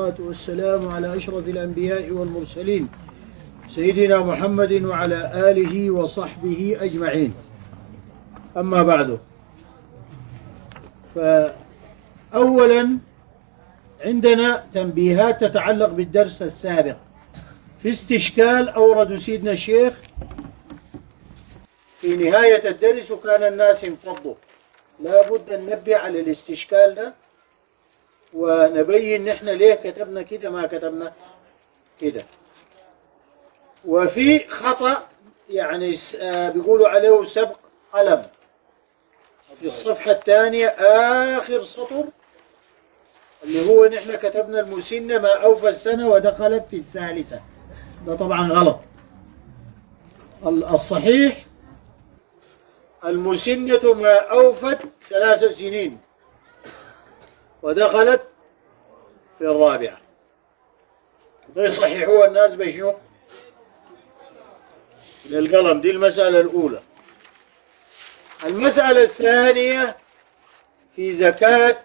والصلاة والسلام على أشرف الأنبياء والمرسلين سيدنا محمد وعلى آله وصحبه أجمعين. أما بعد، فأولا عندنا تنبيهات تتعلق بالدرس السابق. في استشكال أورد سيدنا الشيخ في نهاية الدرس وكان الناس انفضوا، لا بد أن ننبه على الاستشكال ده ونبين نحن ليه كتبنا كده ما كتبنا كده. وفي خطأ يعني بيقولوا عليه سبق قلم في الصفحة الثانية آخر سطر، اللي هو نحن كتبنا المسنة ما أوفى السنة ودخلت في الثالثة. ده طبعا غلط. الصحيح المسنة ما أوفت 3 سنين ودخلت في الرابعة. ده يصححوها الناس بشنو؟ للقلم. دي المسألة الأولى. المسألة الثانية في زكاة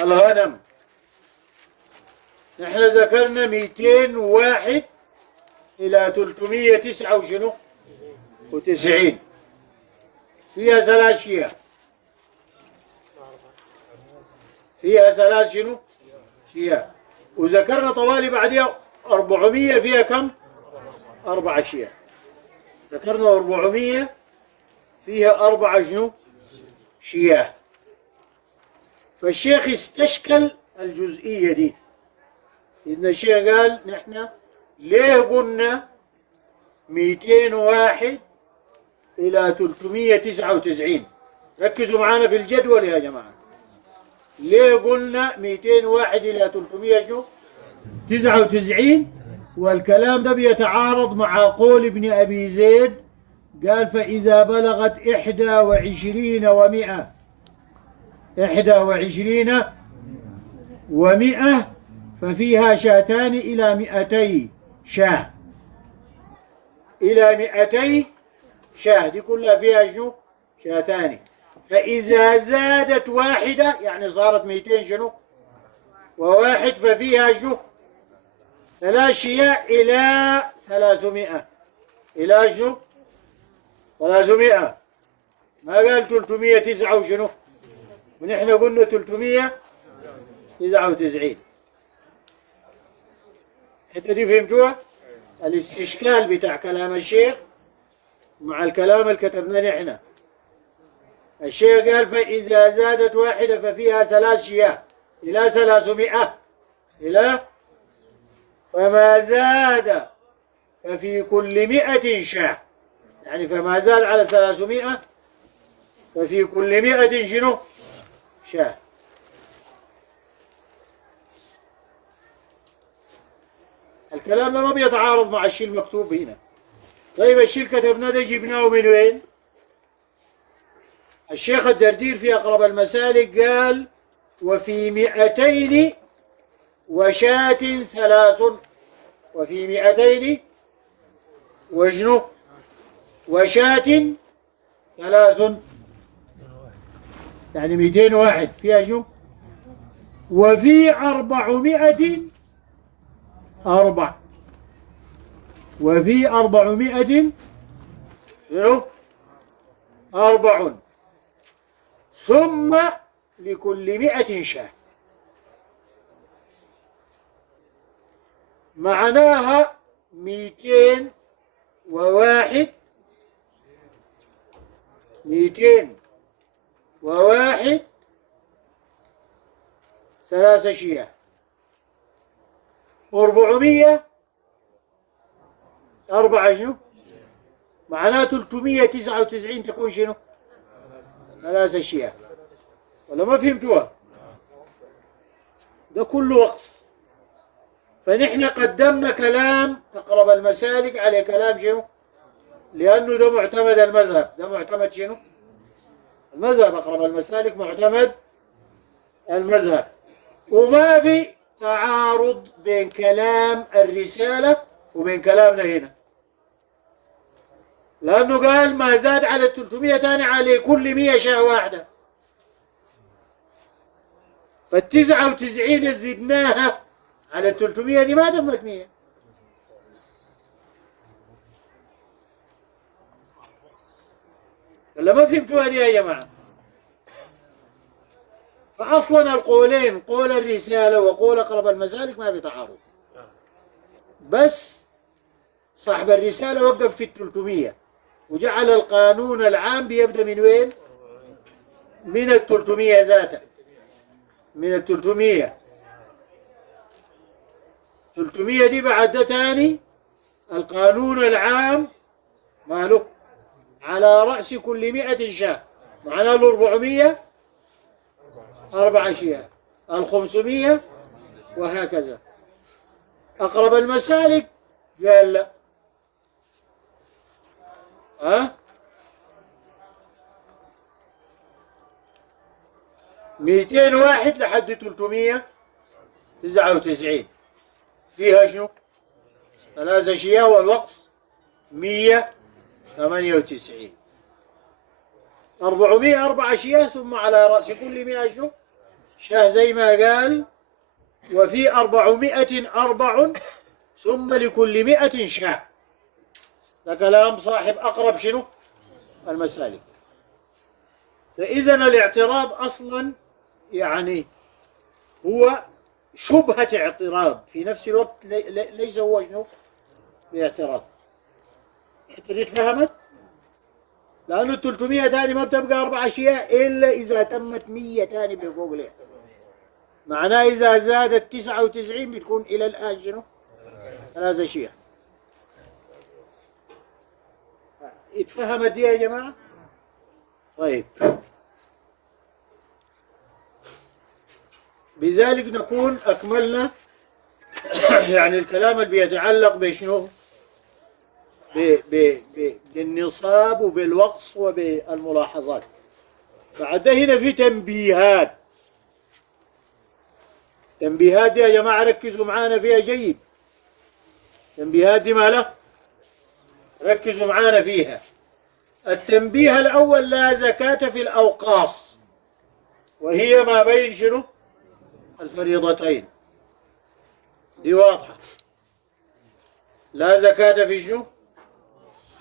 الغنم. نحن ذكرنا 201 إلى 399 فيها 3 شياه. فيها 3 شنو؟ شياه. وذكرنا طوالي بعدها 400 فيها كم؟ 4 شياه. ذكرنا 400 فيها 4 شنو؟ شياه. فالشيخ استشكل الجزئية دي. إن الشيخ قال نحن ليه قلنا 201 إلى 399؟ ركزوا معانا في الجدول يا جماعة. ليه قلنا 201 إلى 399؟ والكلام ده بيتعارض مع قول ابن أبي زيد، قال فإذا بلغت 21 و100 21 و100 ففيها شاتان إلى 200 شاة. إلى 200 شاة دي كلها فيها شنو؟ شاتان. فإذا زادت واحدة يعني صارت 200 شنو؟ وواحد ففيها شنو؟ 3 شياه إلى 300. إلى شنو؟ 300. ما قال 309 وشنو؟ ونحن قلنا 399. الحتة دي فهمتوها؟ الاستشكال بتاع كلام الشيخ مع الكلام اللي كتبناه نحن. الشيخ قال فإذا زادت واحدة ففيها 3 شياه إلى 300 إلى فما زاد ففي كل 100 شاة. يعني فما زاد على 300 ففي كل 100 شنو؟ شاة. الكلام ده ما بيتعارض مع الشيء المكتوب هنا. طيب الشيء اللي كتبناه ده جبناه من وين؟ الشيخ الدردير في أقرب المسالك قال وفي 200 وشاة 3. وفي 200 وشنو؟ وشاة 3. يعني 201 فيها شنو؟ وفي 400 4. وفي 400 شنو؟ 4. ثم لكل 100 شاة. معناها 201 3 شياه. 400 4 شنو؟ معناه 399 تكون شنو؟ 3 شياه. ولا ما فهمتوها؟ ده كله وقص. فنحن قدمنا كلام أقرب المسالك على كلام شنو؟ لأنه ده معتمد المذهب. ده معتمد شنو؟ المذهب. أقرب المسالك معتمد المذهب. وما في تعارض بين كلام الرسالة وبين كلامنا هنا، لأنه قال ما زاد على 300 تاني على كل 100 شاة واحدة. فال99 اللي زدناها على 300 دي ما تمت 100. ولا ما فهمتوها دي يا جماعة؟ فأصلا القولين، قول الرسالة وقول أقرب المسالك، ما في تعارض، بس صاحب الرسالة وقف في 300 وجعل القانون العام بيبدأ من وين؟ من 300 ذاته، من 300. 300 دي بعد ده تاني القانون العام ماله على رأس كل 100 شاة، معناه 400 4 أشياء، 500 وهكذا. أقرب المسالك قال لا، 201 لحد 399 فيها شنو؟ 3 أشياء والوقص 198. 400 4 أشياء، ثم على رأس كل 100 شنو؟ شاه زي ما قال، وفي 400 4 ثم لكل 100 شاه. ده كلام صاحب أقرب شنو؟ المسالك. فإذا الاعتراض أصلا يعني هو شبهة اعتراض في نفس الوقت، ليس هو شنو؟ اعتراض. الحتة فهمت؟ لأنه 300 تاني ما بتبقى 4 أشياء إلا إذا تمت 100 تاني بفوق لها. معناه إذا زادت 99 بتكون إلى الآن شنو؟ 3 أشياء. اتفهمت دي يا جماعة؟ طيب، بذلك نكون أكملنا يعني الكلام اللي بيتعلق بشنو؟ بالنصاب وبالوقص وبالملاحظات. بعد هنا في تنبيهات. تنبيهات دي يا جماعة ركزوا معانا فيها جيد. تنبيهات دي مالها؟ ركزوا معانا فيها. التنبيه الأول: لا زكاة في الأوقاص، وهي ما بين شنو؟ الفريضتين. دي واضحة. لا زكاة في شنو؟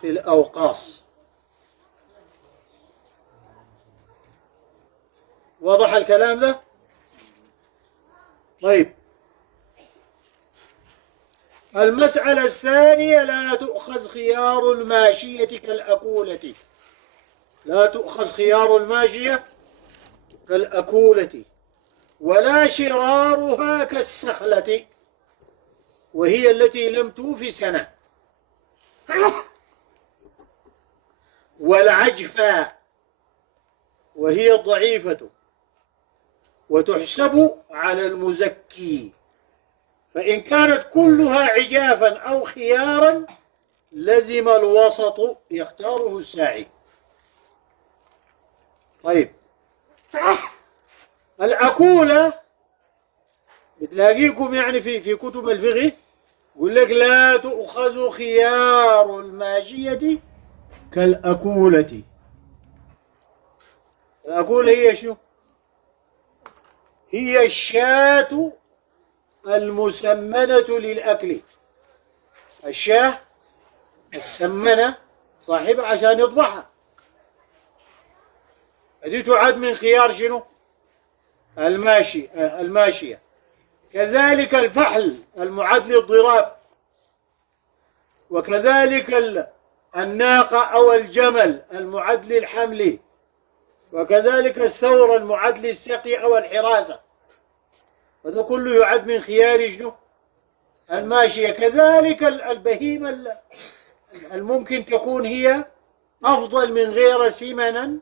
في الأوقاص. واضح الكلام ده؟ طيب، المسألة الثانية: لا تؤخذ خيار الماشية كالأكولة. لا تؤخذ خيار الماشية كالأكولة، ولا شرارها كالسخلة، وهي التي لم توف سنة، والعجفاء، وهي الضعيفة، وتحسب على المزكي. فإن كانت كلها عجافا أو خيارا لزم الوسط يختاره الساعي. طيب، الأكولة بتلاقيكم يعني في كتب الفقه يقول لك: لا تؤخذ خيار الماشية كالأكولة. الأكولة هي شو؟ هي الشاة المسمنة للأكل. الشاة السمنة صاحبها عشان يطبخها، هذه تعد من خيار شنو؟ الماشية. كذلك الفحل المعد للضراب، وكذلك الناقة أو الجمل المعد للحمل، وكذلك الثور المعد للسقي أو الحراسة، وهذا كله يعد من خيار شنو؟ الماشية. كذلك البهيمة الممكن تكون هي أفضل من غير سمنا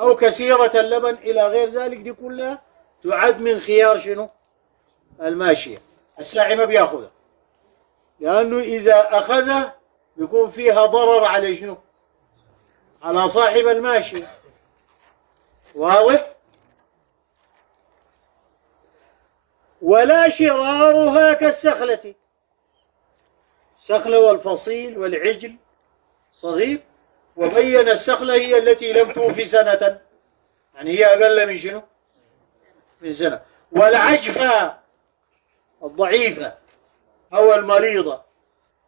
أو كثيرة اللبن إلى غير ذلك، دي كلها تعد من خيار شنو؟ الماشية. الساعي ما بياخذها، لأنه إذا أخذها بيكون فيها ضرر على شنو؟ على صاحب الماشية. واضح؟ ولا شرارها كالسخلة. السخلة والفصيل والعجل صغير، وبين السخلة هي التي لم توفي سنة، يعني هي أقل من شنو؟ من سنة. والعجفة الضعيفة أو المريضة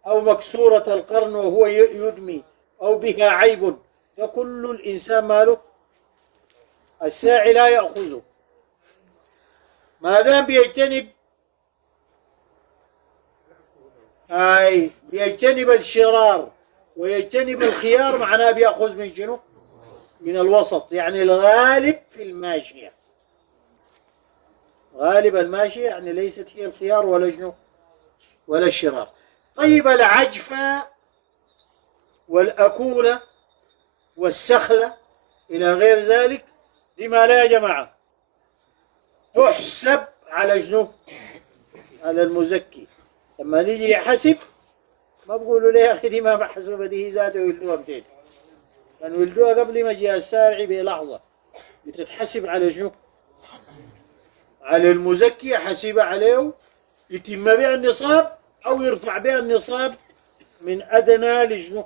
أو مكسورة القرن وهو يدمي أو بها عيب، فكل الإنسان ماله الساعي لا يأخذه ما دام بيجتنب الشرار ويجتنب الخيار، معناه بيأخذ من شنو؟ من الوسط، يعني الغالب في الماشية. غالب الماشية يعني ليست هي الخيار ولا شنو ولا الشرار. طيب العجفة والأكولة والسخلة إلى غير ذلك دي ما لا يا جماعة تحسب على شنو؟ على المزكي. لما نيجي يحسب ما بقولوا ليه يا أخي دي ما بحسبها، دي هي ذاته ولدوها 200، كانوا يعني ولدوها قبل ما جاء السارعي بلحظة. بتتحسب على شنو؟ على المزكي، حسب عليه يتم بها النصاب أو يرفع بها النصاب من أدنى لشنو؟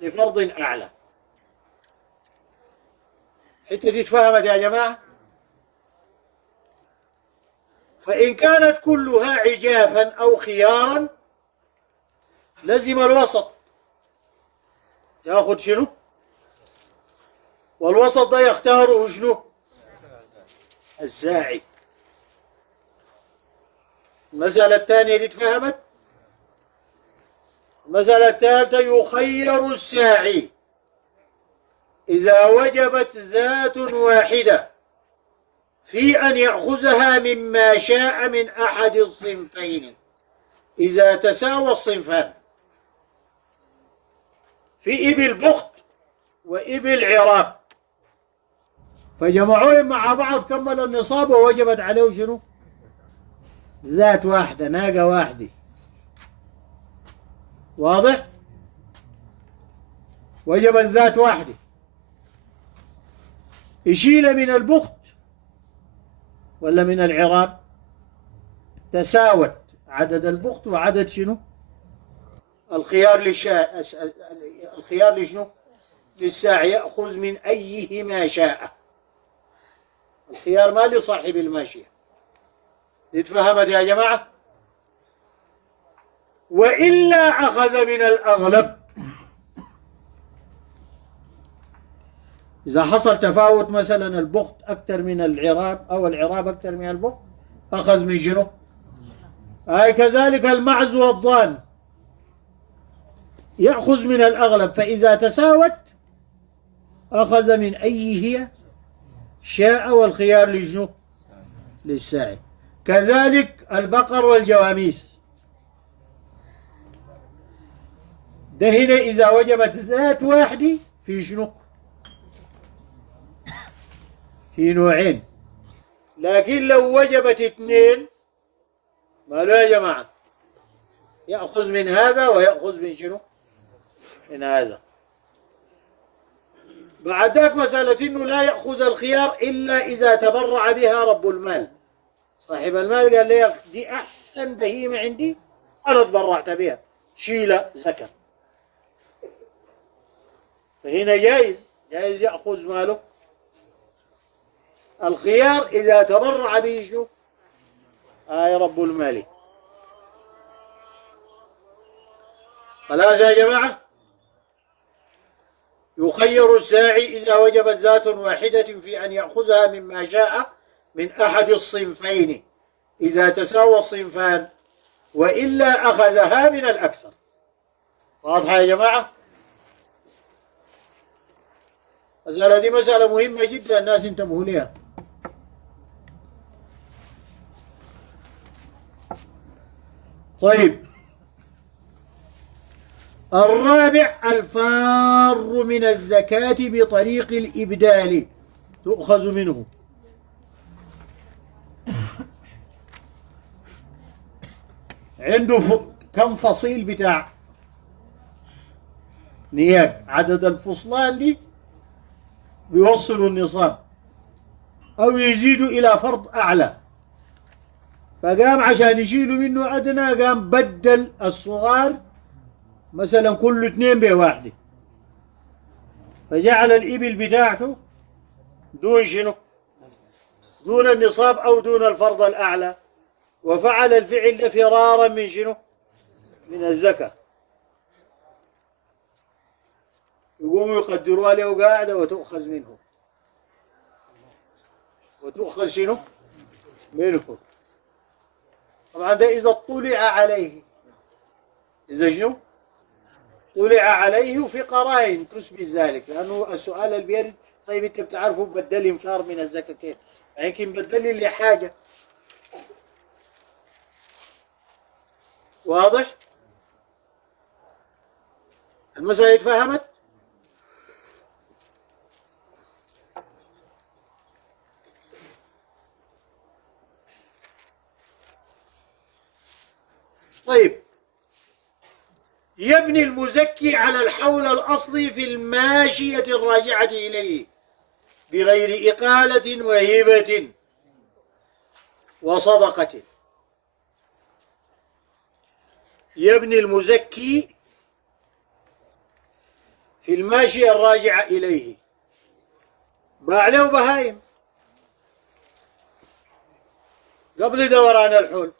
لفرض أعلى. الحتة دي اتفهمت يا جماعة؟ فإن كانت كلها عجافا أو خيارا لزم الوسط ياخذ شنو؟ والوسط ده يختاره شنو؟ الساعي. المسألة الثانية دي اتفهمت؟ المسألة الثالثة يخير الساعي إذا وجبت ذات واحدة في أن يأخذها مما شاء من أحد الصنفين إذا تساوى الصنفان، في إبل بخت وإبل عراب، فجمعوهم مع بعض كمل النصاب ووجبت عليه شنو؟ ذات واحدة، ناقة واحدة. واضح؟ وجبت ذات واحدة، يشيل من البخت ولا من العراب؟ تساوت عدد البخت وعدد شنو؟ الخيار الخيار لشنو؟ للساعي، يأخذ من أيهما شاء. الخيار ما لصاحب الماشية. اتفهمت يا جماعة؟ وإلا أخذ من الأغلب. إذا حصل تفاوت مثلا البخت أكثر من العراب أو العراب أكثر من البخت، أخذ من شنو؟ كذلك المعز والضان يأخذ من الأغلب، فإذا تساوت أخذ من أيه شاء، والخيار لشنو؟ للساعي. كذلك البقر والجواميس، ده هنا إذا وجبت ذات واحدة في شنو؟ في نوعين. لكن لو وجبت 2 ما له يا جماعة، يأخذ من هذا ويأخذ من شنو؟ من هذا. بعد ذاك مسألة إنه لا يأخذ الخيار إلا إذا تبرع بها رب المال. صاحب المال قال لي دي أحسن بهيمة عندي أنا تبرعت بها، شيلة زكاة، فهنا جائز يأخذ ماله. الخيار إذا تبرع به شو؟ رب المال. خلاص يا جماعة؟ يخير الساعي إذا وجبت ذات واحدة في أن يأخذها مما شاء من أحد الصنفين إذا تساوى الصنفان، وإلا أخذها من الأكثر. واضحة يا جماعة؟ المسألة دي مسألة مهمة جدا، الناس انتبهوا لها. طيب، الرابع الفار من الزكاة بطريق الإبدال تؤخذ منه. عنده كم فصيل بتاع نياب، عدد الفصلان دي بيوصلوا النصاب أو يزيدوا إلى فرض أعلى، فقام عشان يشيلوا منه أدنى قام بدل الصغار مثلا كل 2 بواحدة، فجعل الإبل بتاعته دون شنو؟ دون النصاب أو دون الفرض الأعلى، وفعل الفعل ده فرارا من شنو؟ من الزكاة. يقوموا يقدروها له قاعدة وتؤخذ منه. وتؤخذ شنو؟ منه. طبعا ده إذا اطلع عليه. إذا شنو؟ طلع عليه، وفي قرائن تثبت ذلك، لأنه السؤال اللي بيرد طيب أنت بتعرفوا بدل انفار من الزكاة كيف؟ يمكن بدل لحاجة. واضح؟ المسألة اتفهمت؟ طيب، يبني المزكي على الحول الأصلي في الماشية الراجعة إليه بغير إقالة وهبة وصدقة. يبني المزكي في الماشية الراجعة إليه، باع له بهايم قبل دوران الحول.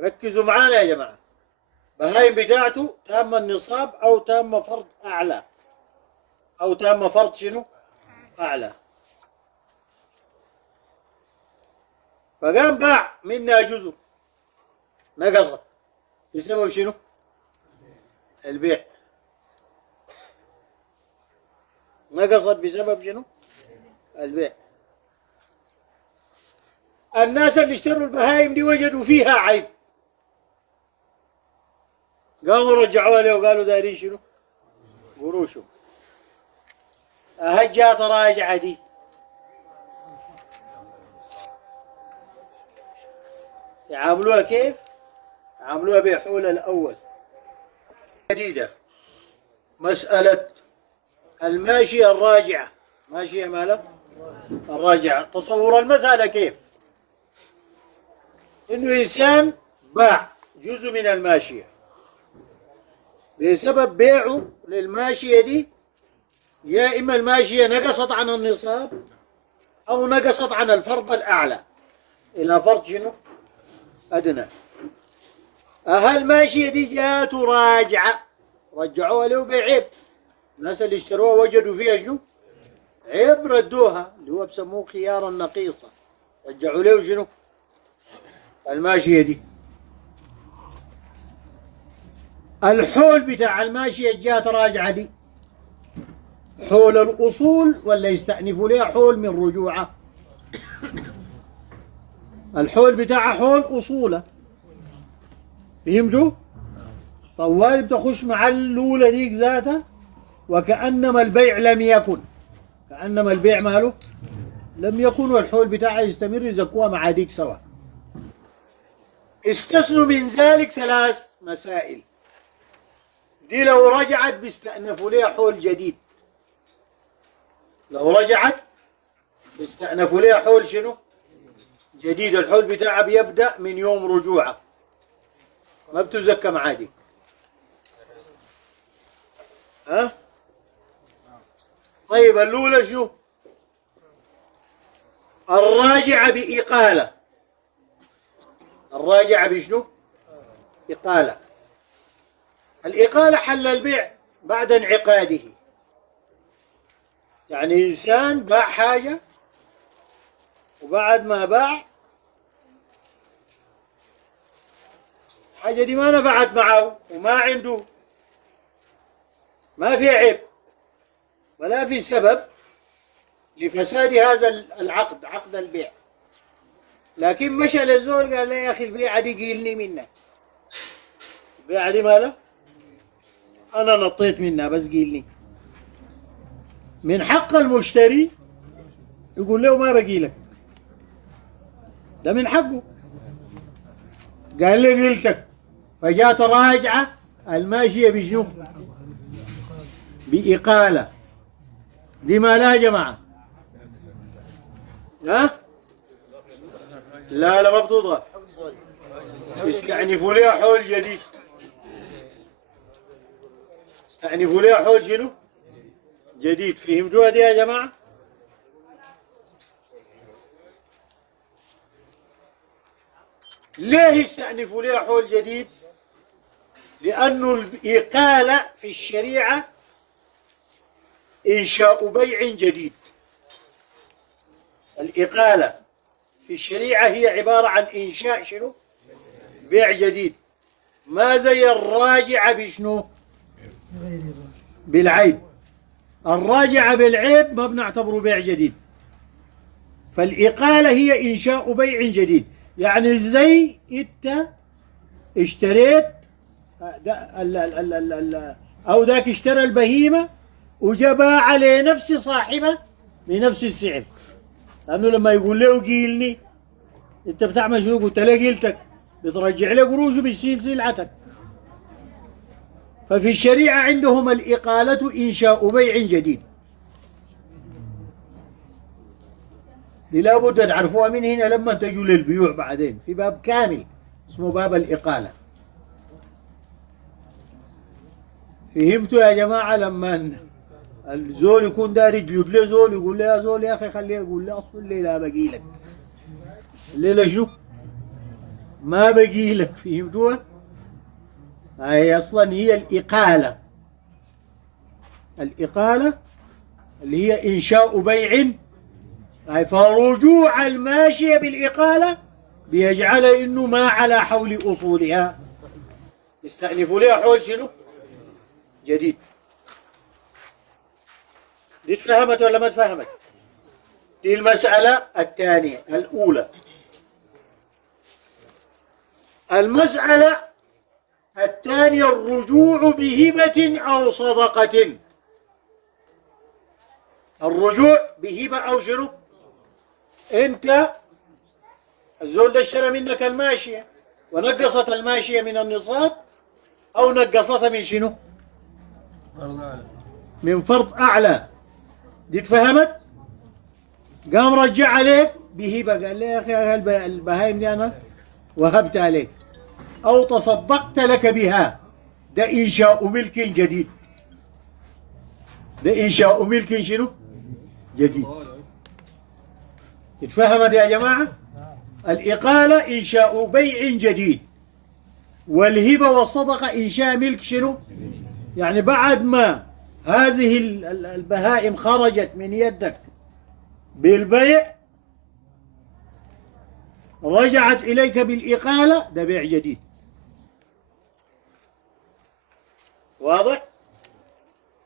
ركزوا معانا يا جماعة، بهايم بتاعته تام النصاب أو تام فرض أعلى، أو تام فرض شنو؟ أعلى. فقام باع منها جزء، نقصت بسبب شنو؟ البيع. نقصت بسبب شنو؟ البيع. الناس اللي اشتروا البهايم دي وجدوا فيها عيب، قاموا رجعوها له وقالوا دايرين شنو؟ قروشهم. هجات راجعة دي. يعاملوها كيف؟ يعاملوها بحول الأول. جديدة مسألة الماشية الراجعة. ماشية مالك؟ الراجعة. تصور المسألة كيف؟ إنه إنسان باع جزء من الماشية، بسبب بيعه للماشية دي يا إما الماشية نقصت عن النصاب أو نقصت عن الفرض الأعلى إلى فرض شنو؟ أدنى. الماشية دي جات راجعة، رجعوها له بعيب. الناس اللي اشتروها وجدوا فيها شنو؟ عيب، ردوها، اللي هو بسموه خيار النقيصة. رجعوا له شنو؟ الماشية دي. الحول بتاع الماشية جات راجعة دي حول الأصول ولا يستأنفوا لها حول من رجوعة؟ الحول بتاعها حول أصوله. فهمتوا؟ طوال بتخش مع الأولى ديك ذاتها، وكأنما البيع لم يكن، كأنما البيع ماله لم يكن، والحول بتاعها يستمر يزكوها مع ديك سوا. استثنوا من ذلك ثلاث مسائل. دي لو رجعت بيستأنفوا لها حول جديد. لو رجعت بيستأنفوا لها حول شنو؟ جديد. الحول بتاعها بيبدأ من يوم رجوعها، ما بتزكى مع دي. ها؟ طيب الأولى شو؟ الراجعة بإقالة. الراجعة بشنو؟ إقالة. الإقالة حل البيع بعد انعقاده. يعني إنسان باع حاجة وبعد ما باع حاجة دي ما نفعت معه وما عنده، ما في عيب ولا في سبب لفساد هذا العقد، عقد البيع، لكن مشى للزول قال له يا أخي البيعة دي قيلني منك. البيعة دي ماله؟ أنا نطيت منها بس قيلني. من حق المشتري يقول له ما بقي لك، ده من حقه. قال لي قلتك، فجاءت راجعة الماشية بشنو؟ بإقالة. دي ما لا يا جماعة؟ ها؟ لا لا ما بتضغط. استأنفوا لها حول جديد. استأنفوا لها حول شنو؟ جديد. فهمتوها دي يا جماعة؟ ليه يستأنفوا ليه حول جديد؟ لأنه الإقالة في الشريعة إنشاء بيع جديد. الإقالة في الشريعة هي عبارة عن إنشاء شنو؟ بيع جديد. ما زي الراجعة بشنو؟ بالعيب. الراجعة بالعيب ما بنعتبره بيع جديد. فالإقالة هي إنشاء بيع جديد. يعني زي أنت اشتريت أو ذاك اشترى البهيمة وجابها على نفس صاحبه بنفس السعر. لأنه لما يقول له قيلني أنت بتعمل شنو؟ قلت له قيلتك، بترجع له قروشه بتشيل سلعتك. ففي الشريعة عندهم الإقالة إنشاء بيع جديد. دي لابد تعرفوها من هنا لما تجوا للبيوع بعدين في باب كامل اسمه باب الإقالة. فهمتوا يا جماعة؟ لما الزول يكون داري يجيب له زول يقول له يا زول يا أخي خليه يقول له أصل الليلة بقي لك. الليلة شنو؟ ما بقي لك. فهمتوا؟ هي أصلا هي الإقالة. الإقالة اللي هي إنشاء بيع. فرجوع الماشية بالإقالة بيجعل إنه ما على حول أصولها، يستأنفوا لها حول شنو؟ جديد. دي تفهمت ولا ما تفهمت؟ دي المسألة الثانية الأولى. المسألة الثانية الرجوع بهبة أو صدقة. الرجوع بهبة أو شنو؟ أنت الزول ده اشترى منك الماشية ونقصت الماشية من النصاب أو نقصتها من شنو؟ من فرض أعلى. دي تفهمت؟ قام رجع عليك بهبة، قال لي يا أخي البهايم دي أنا وهبت عليك أو تصدقت لك بها. ده إنشاء ملك جديد. ده إنشاء ملك شنو؟ جديد. اتفهمت يا جماعة؟ الإقالة إنشاء بيع جديد، والهبة والصدقة إنشاء ملك شنو؟ يعني بعد ما هذه البهائم خرجت من يدك بالبيع رجعت إليك بالإقالة، ده بيع جديد. واضح؟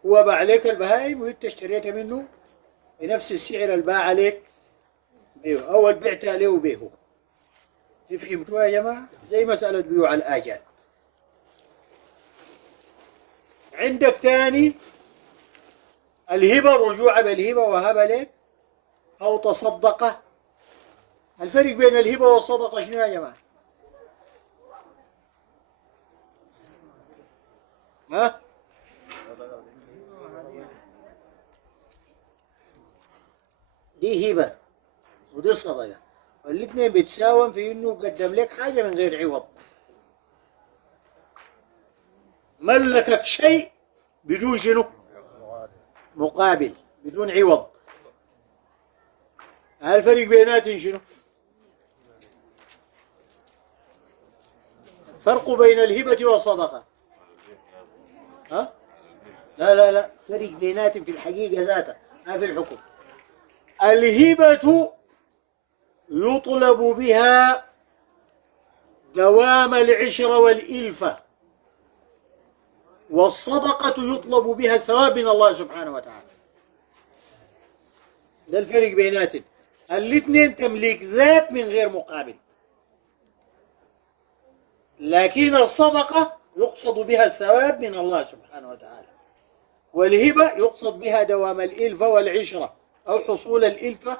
هو باع عليك البهائم وانت اشتريتها منه بنفس السعر اللي باع عليك بيه، أول بعتها له وبيه. فهمتوا يا جماعة؟ زي مسألة بيوع الآجال. عندك تاني الهبة، رجوع بالهبة وهب لك أو تصدق. الفرق بين الهبة والصدقة شنو يا جماعة؟ ها؟ دي هبة ودي صدقة، والاثنين بيتساوم في انه قدم لك حاجة من غير عوض. ملكك شيء بدون شنو؟ مقابل، بدون عوض. الفرق بيناتهم شنو؟ فرق بين الهبة والصدقة. ها؟ لا فرق بيناتهم في الحقيقة ذاتها، ما في الحكم. الهبة يطلب بها دوام العشرة والإلفة، والصدقة يطلب بها الثواب من الله سبحانه وتعالى. ده الفرق بيناتهم. الاثنين تمليك ذات من غير مقابل، لكن الصدقة يقصد بها الثواب من الله سبحانه وتعالى، والهبة يقصد بها دوام الإلفة والعشرة أو حصول الإلفة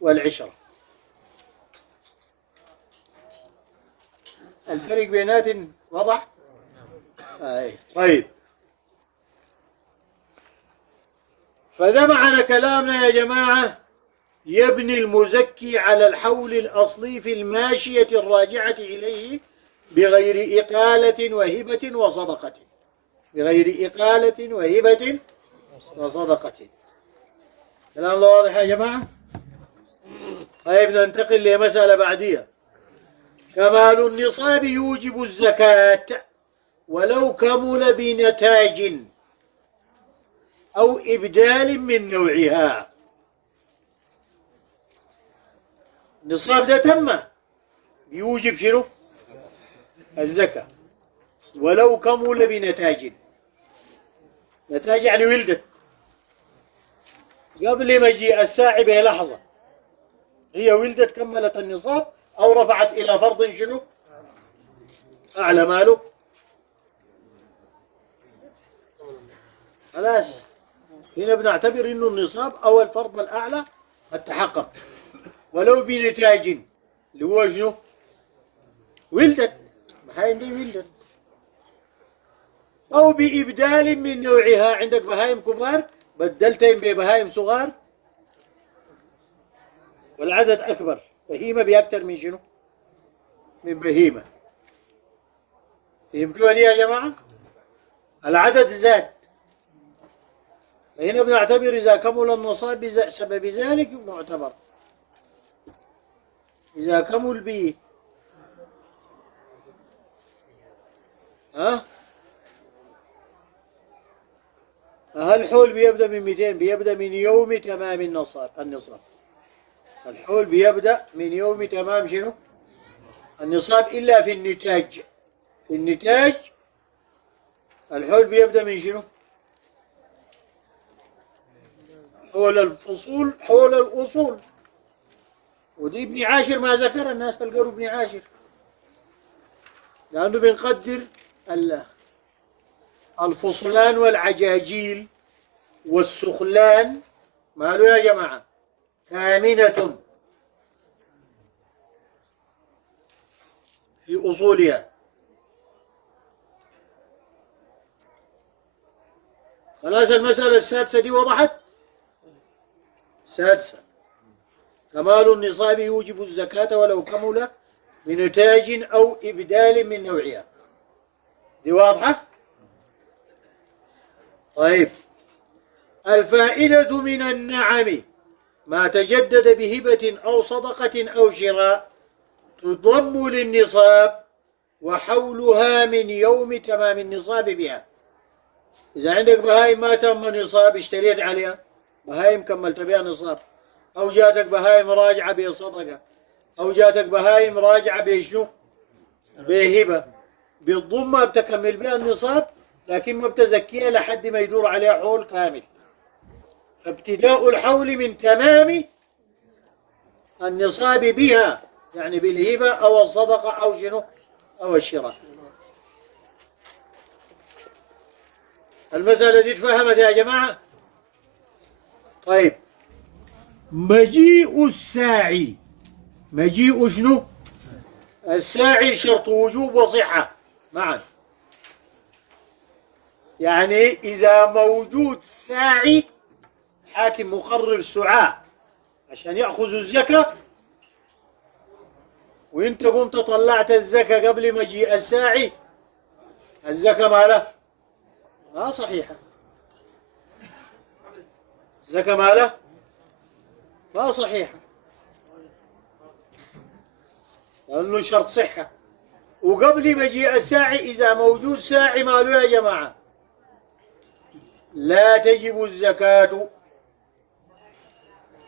والعشرة. الفرق بيناتهم واضح؟ طيب، فده معنى كلامنا يا جماعة. يبني المزكي على الحول الأصلي في الماشية الراجعة إليه بغير إقالة وهبة وصدقة. بغير إقالة وهبة وصدقة. كلام الله واضح يا جماعة؟ طيب ننتقل لمسألة بعدية. كمال النصاب يوجب الزكاة ولو كمل بنتاج أو إبدال من نوعها. النصاب ده تم يوجب شنو؟ الزكاة ولو كمل بنتاج. نتاج يعني ولدت قبل مجيء الساعي بلحظة، هي ولدت كملت النصاب أو رفعت إلى فرض شنو؟ أعلى ماله. خلاص هنا بنعتبر إنه النصاب أو الفرض الأعلى قد تحقق ولو بنتاج اللي هو شنو؟ ولدت، بهايم دي ولدت، أو بإبدال من نوعها. عندك بهايم كبار بدلتهم ببهايم صغار والعدد أكبر، بهيمة بأكثر من شنو؟ من بهيمة. فهمتوا لي يا جماعة؟ العدد زاد، فهنا بنعتبر إذا كمل النصاب بسبب ذلك معتبر. إذا كمل به الحول بيبدأ من 200، بيبدأ من يوم تمام النصاب. الحول بيبدأ من يوم تمام شنو؟ النصاب، إلا في النتاج. في النتاج الحول بيبدأ من شنو؟ حول الفصول، حول الأصول. ودي ابن عاشر ما ذكر، الناس القروا ابن عاشر لأنه بنقدر الفصلان والعجاجيل والسخلان مالو يا جماعة ثامنة في أصولها. خلاص المسألة السادسة دي وضحت. سادسة كمال النصاب يوجب الزكاة ولو كمل بنتاج أو إبدال من نوعها. دي واضحة؟ طيب الفائدة من النعم ما تجدد بهبة أو صدقة أو شراء تضم للنصاب وحولها من يوم تمام النصاب بها. إذا عندك بهايم ما تم نصاب اشتريت عليها بهايم كملت بها نصاب، أو جاتك بهايم راجعة بصدقة، أو جاتك بهايم راجعة بشنو؟ بهبة، بالضمة بتكمل بها النصاب لكن ما بتزكيها لحد ما يدور عليها حول كامل. فابتداء الحول من تمام النصاب بها، يعني بالهبة أو الصدقة أو شنو؟ أو الشراء. المسألة دي تفهمت يا جماعة؟ طيب مجيء الساعي، مجيء شنو؟ الساعي شرط وجوب وصحة معا. يعني إذا موجود ساعي حاكم مقرر سعاء عشان يأخذ الزكاة وانت قمت طلعت الزكاة قبل مجيء الساعي، الزكاة ماله؟ ما صحيحة. الزكاة ماله؟ ما صحيحة، لأنه شرط صحة. وقبل مجيء الساعي إذا موجود ساعي ماله يا جماعة؟ لا تجب الزكاة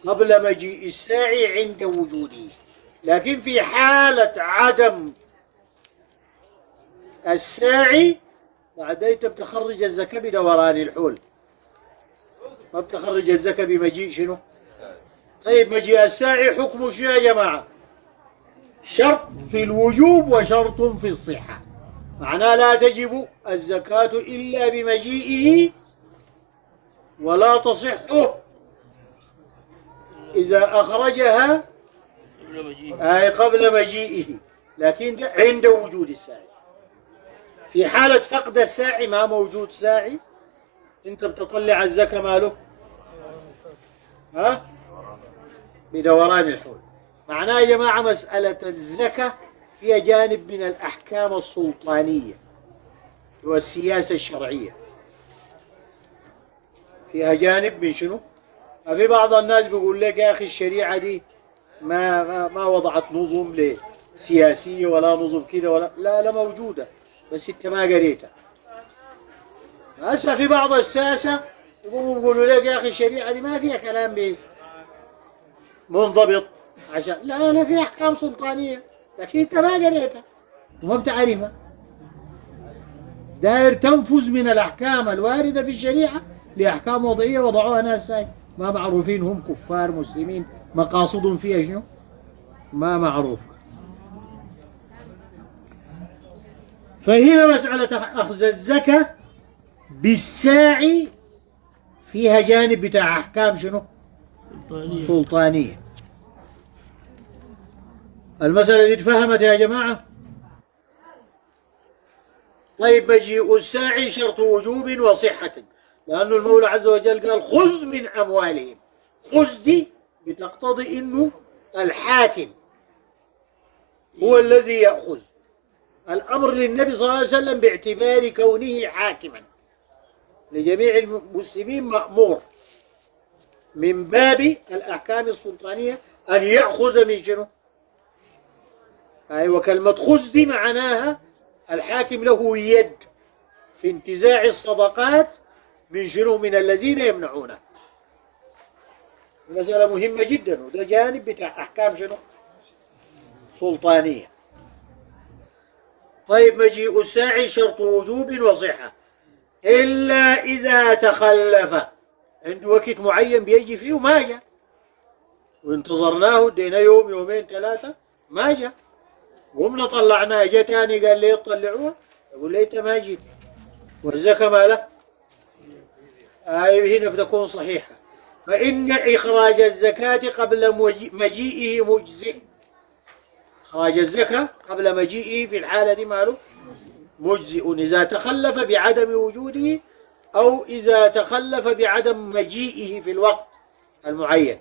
قبل مجيء الساعي عند وجوده، لكن في حالة عدم الساعي بعدين بتخرج الزكاة بدوران الحول، ما بتخرج الزكاة بمجيء شنو؟ طيب مجيء الساعي حكمه شنو يا جماعة؟ شرط في الوجوب وشرط في الصحة، معناه لا تجب الزكاة إلا بمجيئه ولا تصح إذا أخرجها أي قبل مجيئه، لكن عند وجود الساعي. في حالة فقد الساعي ما موجود ساعي أنت بتطلع الزكاة ماله؟ بدوران الحول. معناه يا جماعة مسألة الزكاة فيها جانب من الأحكام السلطانية والسياسة الشرعية، فيها جانب من شنو؟ في بعض الناس بيقول لك يا أخي الشريعة دي ما وضعت نظم سياسية ولا نظم كده ولا لا موجودة، بس انت ما قريتها. هسه في بعض الساسة يقوموا يقولوا لك يا اخي الشريعة دي ما فيها كلام به منضبط، عشان لا في احكام سلطانية لكن انت ما قريتها وما بتعرفها، داير تنفذ من الاحكام الواردة في الشريعة لاحكام وضعية وضعوها ناس ساي ما معروفين هم كفار مسلمين، مقاصدهم فيها شنو؟ ما معروفة. فهنا مسألة أخذ الزكاة بالساعي فيها جانب بتاع أحكام شنو؟ سلطانية. المسألة دي اتفهمت يا جماعة؟ طيب مجيء الساعي شرط وجوب وصحة، لأنه المولى عز وجل قال خذ من أموالهم. خذ دي بتقتضي إنه الحاكم هو الذي يأخذ. الأمر للنبي صلى الله عليه وسلم باعتبار كونه حاكما لجميع المسلمين مأمور من باب الأحكام السلطانية أن يأخذ من شنو؟ أيوة، كلمة خذ دي معناها الحاكم له يد في انتزاع الصدقات من شنو؟ من الذين يمنعونه. مسألة مهمة جدا، وده جانب بتاع أحكام شنو؟ سلطانية. طيب مجيء الساعي شرط وجوب وصحة إلا إذا تخلف، عنده وقت معين بيجي فيه وما جاء، وانتظرناه ادينا يوم يومين ثلاثة ما جاء، قمنا طلعناه جاء تاني قال لي طلعوه، يقول لي انت ما جيت والزكاة ماله؟ هنا بتكون صحيحة. فإن إخراج الزكاة قبل مجيئه مجزئ. إخراج الزكاة قبل مجيئه في الحالة دي ماله؟ مجزئ إذا تخلف بعدم وجوده أو إذا تخلف بعدم مجيئه في الوقت المعين.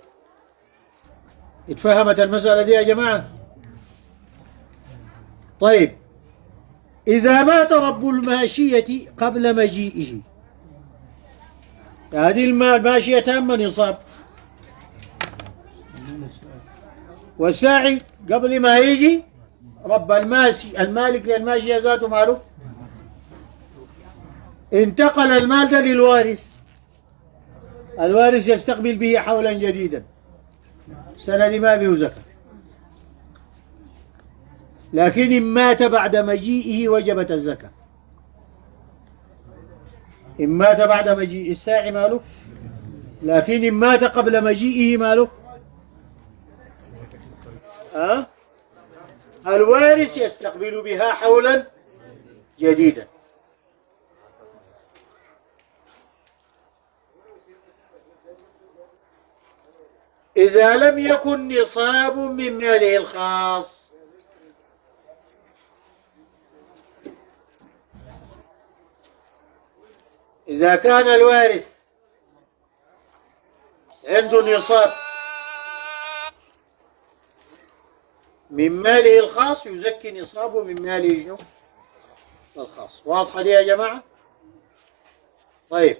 اتفهمت المسألة دي يا جماعة؟ طيب إذا مات رب الماشية قبل مجيئه، هذه الماشية تامة نصاب، والساعي قبل ما يجي رب الماشي المالك للماشية ذاته معروف، انتقل المال ده للوارث، الوارث يستقبل به حولا جديدا، السنة دي ما فيه زكاة، لكن إن مات بعد مجيئه وجبت الزكاة. إن مات بعد مجيء الساعي ماله، لكن إن مات قبل مجيئه ماله؟ الوارث يستقبل بها حولا جديدا. إذا لم يكن نصاب من ماله الخاص، إذا كان الوارث عنده نصاب من ماله الخاص يزكي نصابه من ماله شنو؟ الخاص. واضحة دي يا جماعة؟ طيب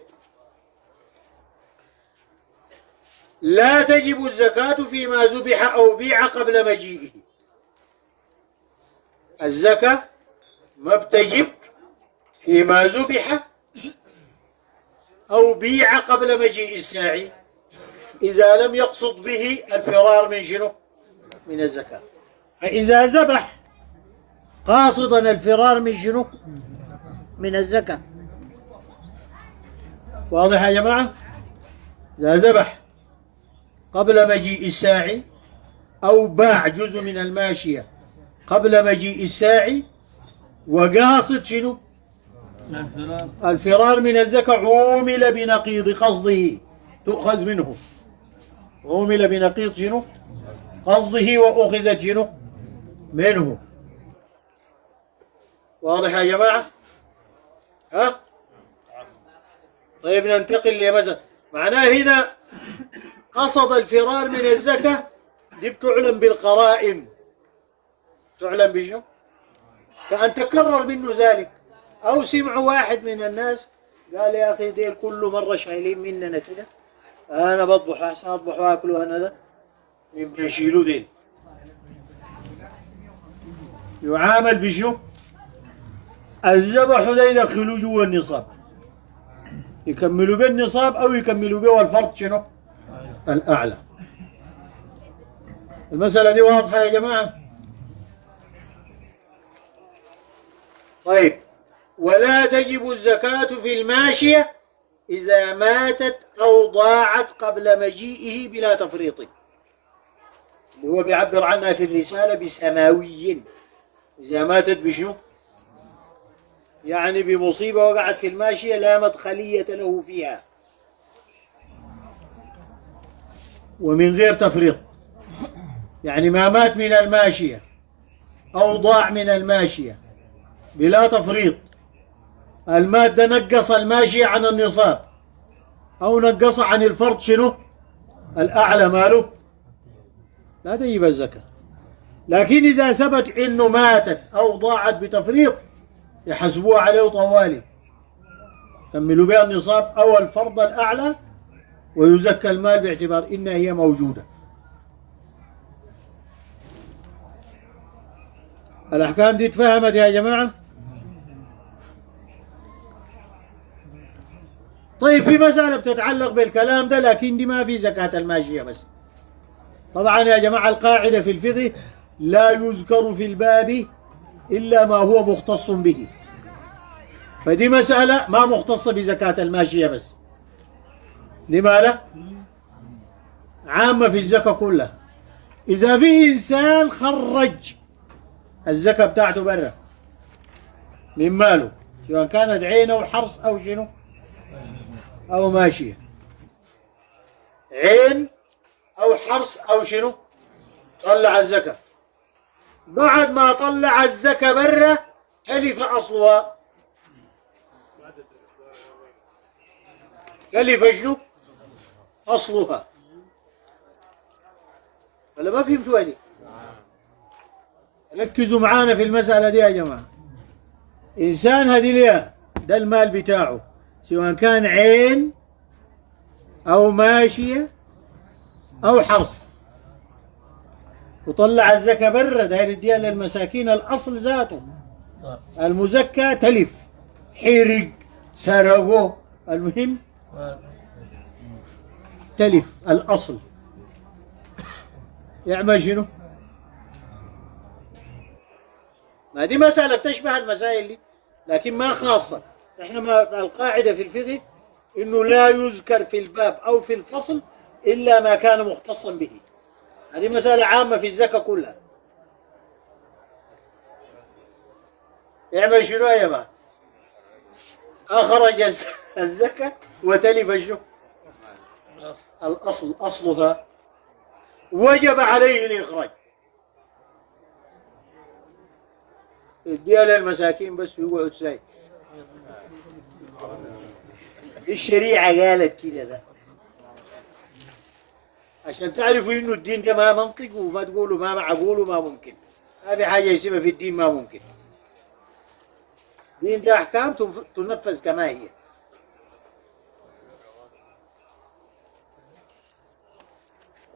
لا تجب الزكاة فيما ذبح أو بيع قبل مجيئه. الزكاة ما بتجب فيما ذبح أو بيع قبل مجيء الساعي إذا لم يقصد به الفرار من شنو؟ من الزكاة. فإذا ذبح قاصدا الفرار من شنو؟ من الزكاة. واضح يا جماعة؟ إذا ذبح قبل مجيء الساعي أو باع جزء من الماشية قبل مجيء الساعي وقاصد شنو؟ الفرار من الزكاة، عومل بنقيض قصده، تؤخذ منه. عومل بنقيض شنو؟ قصده وأخذت شنو؟ منه. واضح يا جماعة؟ ها؟ طيب ننتقل لمثلا معناه هنا قصد الفرار من الزكاة دي بتعلم بالقرائن. تعلم بشنو؟ كأن تكرر منه ذلك، أو سمعوا واحد من الناس قال يا أخي ديل كل مرة شايلين مننا كده، أنا بطبح أحسن أطبح وأكل، وأنا ده بيشيلوا ديل. يعامل بشو؟ الذبح ده يدخلوا جوا النصاب، يكملوا به النصاب أو يكملوا به الفرض شنو؟ الأعلى. المسألة دي واضحة يا جماعة؟ طيب، ولا تجب الزكاة في الماشية إذا ماتت أو ضاعت قبل مجيئه بلا تفريط، اللي هو بيعبر عنها في الرسالة بسماوي. إذا ماتت بشنو؟ يعني بمصيبة وقعت في الماشية لا مدخلية له فيها ومن غير تفريط، يعني ما مات من الماشية أو ضاع من الماشية بلا تفريط، المادة نقص الماشية عن النصاب أو نقص عن الفرض شنو؟ الأعلى ماله؟ لا تجب الزكاة. لكن إذا ثبت إنه ماتت أو ضاعت بتفريط يحسبوها عليه طوالي، كملوا بها النصاب أو الفرض الأعلى ويزكى المال باعتبار إنها هي موجودة. الأحكام دي تفهمت يا جماعة؟ طيب، في مسألة بتتعلق بالكلام ده لكن دي ما في زكاة الماشية بس. طبعا يا جماعة القاعدة في الفقه لا يذكر في الباب إلا ما هو مختص به، فدي مسألة ما مختصة بزكاة الماشية بس، لماذا؟ عامة في الزكاة كلها. إذا في إنسان خرج الزكاة بتاعته برا من ماله، سواء كانت عين أو حرص أو شنو أو ماشية، عين أو حرص أو شنو، طلع الزكاة، بعد ما طلع الزكاة برا تلف أصلها. تلف شنو؟ أصلها. ولا ما فهمتوا هذه؟ ركزوا معانا في المسألة دي يا جماعة. إنسان هدي ليه ده المال بتاعه، سواء كان عين أو ماشية أو حرص، وطلع الزكاة برا داير يديها للمساكين، الأصل ذاته المزكى تلف، حرق، سرقوه، المهم تلف الأصل. يعمل شنو؟ ما دي مسألة بتشبه المسائل دي لكن ما خاصة. احنا ما القاعدة في الفقه انه لا يذكر في الباب او في الفصل الا ما كان مختصا به. هذه مسألة عامة في الزكاة كلها. يعمل شنو يا جماعة؟ أخرج الزكاة وتلف شنو؟ الأصل، أصلها وجب عليه الإخراج، يديها للمساكين بس ويقعد ساي. الشريعة قالت كده ده عشان تعرفوا إنه الدين ده ما منطق، وما تقولوا ما معقول وما ممكن. هذه حاجة يسمى في الدين ما ممكن. الدين ده أحكام تنفذ كما هي.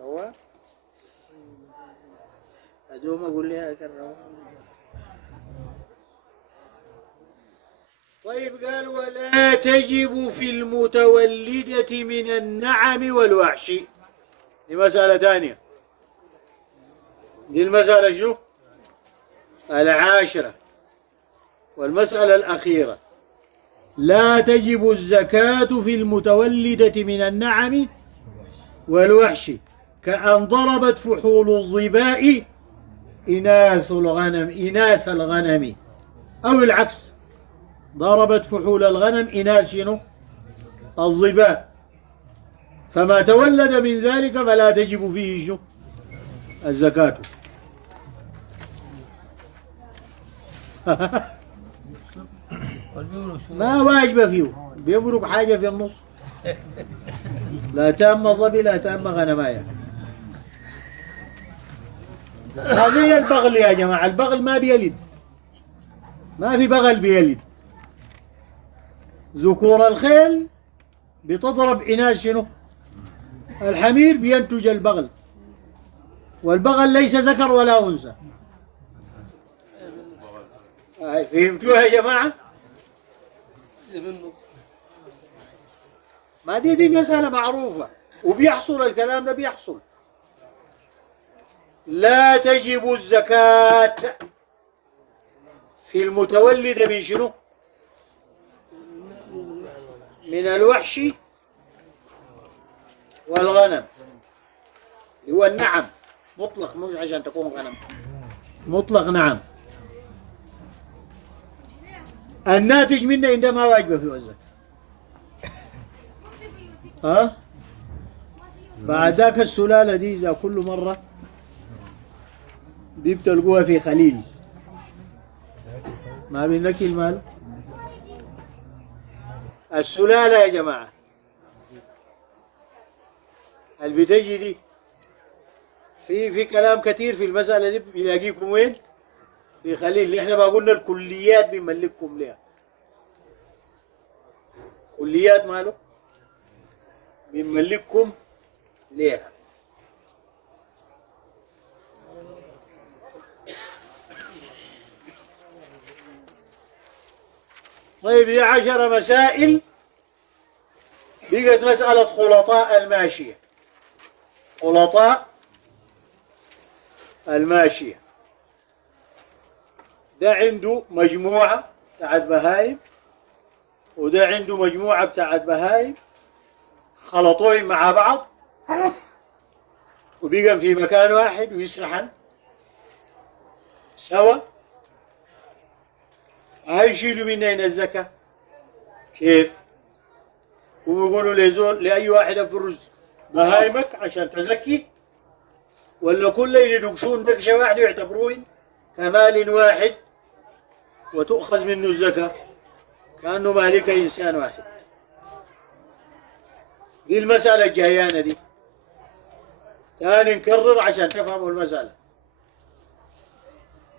هو أدوم أقول لها أكرر. طيب، قال ولا تجب في المتولدة من النعم والوحش. دي مسألة ثانية. دي المسألة شو؟ العاشرة والمسألة الأخيرة. لا تجب الزكاة في المتولدة من النعم والوحش كأن ضربت فحول الظباء إناث الغنم، أو العكس، ضربت فحول الغنم إناث شنو؟ الظباء، فما تولد من ذلك فلا تجب فيه شنو؟ الزكاة. ما واجب فيه، بيبرك حاجة في النص. لا تام ظبي لا تام غنمايا. هذه البغل يا جماعة، البغل ما بيلد، ما في بغل بيلد. ذكور الخيل بتضرب إناث شنو؟ الحمير بينتج البغل، والبغل ليس ذكر ولا أنثى. فهمتوها يا جماعة؟ ما دي مسألة معروفة، وبيحصل الكلام ده بيحصل. لا تجب الزكاة في المتولد من شنو؟ من الوحش والغنم، هو النعم مطلق، مش عشان تكون غنم مطلق. نعم، الناتج منه عندما واجب في الزكاة. ها؟ بعد ذاك السلالة دي إذا كل مرة دي بتلقوها في خليل ما بينكي المال. السلالة يا جماعة اللي بتجي دي في كلام كثير في المسألة دي، بيلاقيكم وين؟ في خليل. اللي احنا ما قلنا الكليات بنملككم ليها، كليات ماله بنملككم ليها. طيب، هي 10 مسائل. بقت مسألة خلطاء الماشية. خلطاء الماشية ده عنده مجموعة بتاعت بهايم، وده عنده مجموعة بتاعت بهايم، خلطوهم مع بعض وبقى في مكان واحد ويسرحن سوا. هيشيلوا منين الزكاة؟ كيف؟ ويقولوا لزول لأي واحد افرز بهايمك عشان تزكي، ولا كل اللي يدقشون دقشة واحدة يعتبروه كمال واحد وتؤخذ منه الزكاة كأنه مالك إنسان واحد. دي المسألة الجايانة دي، تاني نكرر عشان تفهموا المسألة.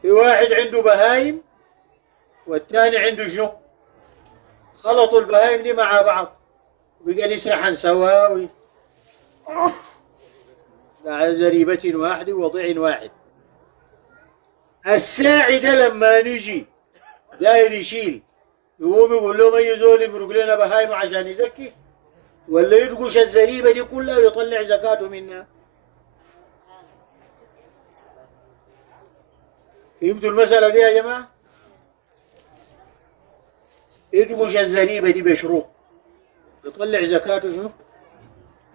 في واحد عنده بهايم والتاني عنده شنو؟ خلطوا البهايم دي مع بعض بقى يسرحن سواوي على زريبة واحدة ووضع واحد. الساعي ده لما نجي داير يشيل يقوم يقول لهم اي زول يمرق لنا بهايم عشان يزكي، ولا يدقش الزريبة دي كلها ويطلع زكاته منها؟ فهمتوا المسألة دي يا جماعة؟ يدقش الزريبة دي بشروط يطلع زكاته شنو؟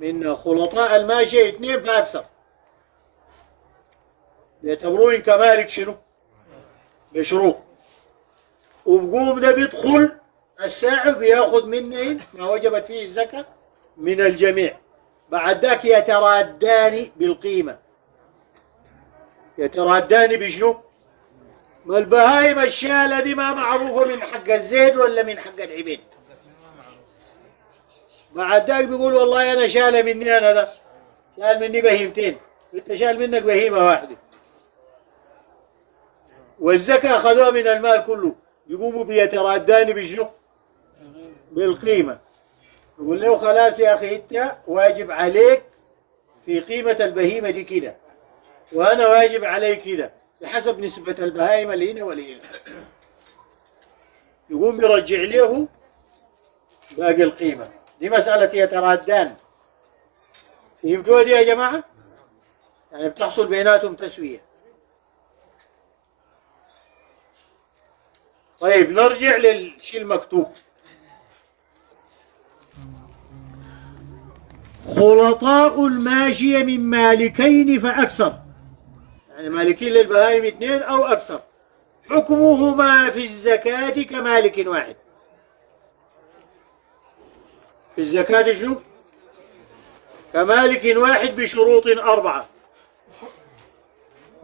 من خلطاء الماشية 2 فأكثر يعتبروه كمالك شنو؟ بشروط. وبقوم ده بيدخل الساعي بياخذ منه ما وجبت فيه الزكاة من الجميع. بعد ذاك يترادان بالقيمة. يترادان بشنو؟ ما البهايم الشالة دي ما معروفة من حق الزيد ولا من حق العبيد. بعد ذاك بيقول والله أنا شالة مني، أنا ده شال مني بهيمتين، أنت شال منك بهيمة واحدة، والزكاة أخذوها من المال كله، يقوموا بيترادان بشنو؟ بالقيمة. يقول له خلاص يا أخي أنت واجب عليك في قيمة البهيمة دي كده، وأنا واجب علي كده بحسب نسبة البهائم اللي هنا واللي هنا. يقوم يرجع له باقي القيمة. دي مسألة يترادان. فهمتوها دي يا جماعة؟ يعني بتحصل بيناتهم تسوية. طيب، نرجع للشيء المكتوب. خلطاء الماشية من مالكين فأكثر، يعني مالكين للبهائم 2 أو أكثر، حكمهما في الزكاة كمالك واحد. في الزكاة شنو؟ كمالك واحد بشروط 4.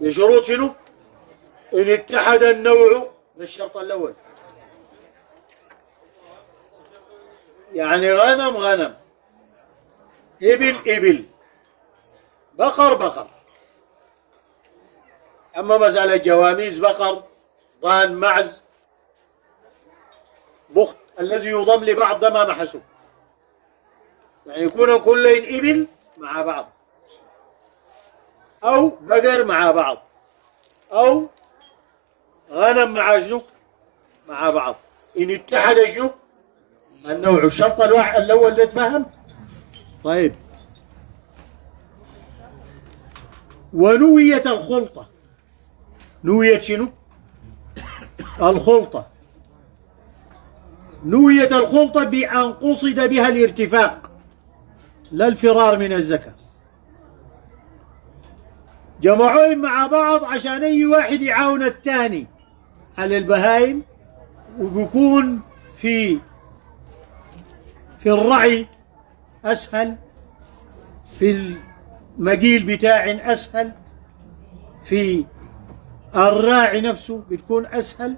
بشروط شنو؟ إن اتحد النوع، ده الشرط الأول، يعني غنم غنم، إبل إبل، بقر بقر. أما مسألة جواميس بقر، ضان، معز، بخت الذي يضم لبعض ده ما محسوب، يعني يكون كلين إبل مع بعض أو بقر مع بعض أو غنم مع شنو؟ مع بعض. إن اتحد شنو؟ النوع. الشرط الأول اللي تفهم. طيب، ونوية الخلطة. نوية شنو؟ الخلطة. نوية الخلطة بأن قصد بها الارتفاق لا الفرار من الزكاة. جمعوهم مع بعض عشان أي واحد يعاون الثاني على البهايم، وبيكون في الرعي أسهل، في المجيل بتاع أسهل، في الراعي نفسه بتكون أسهل.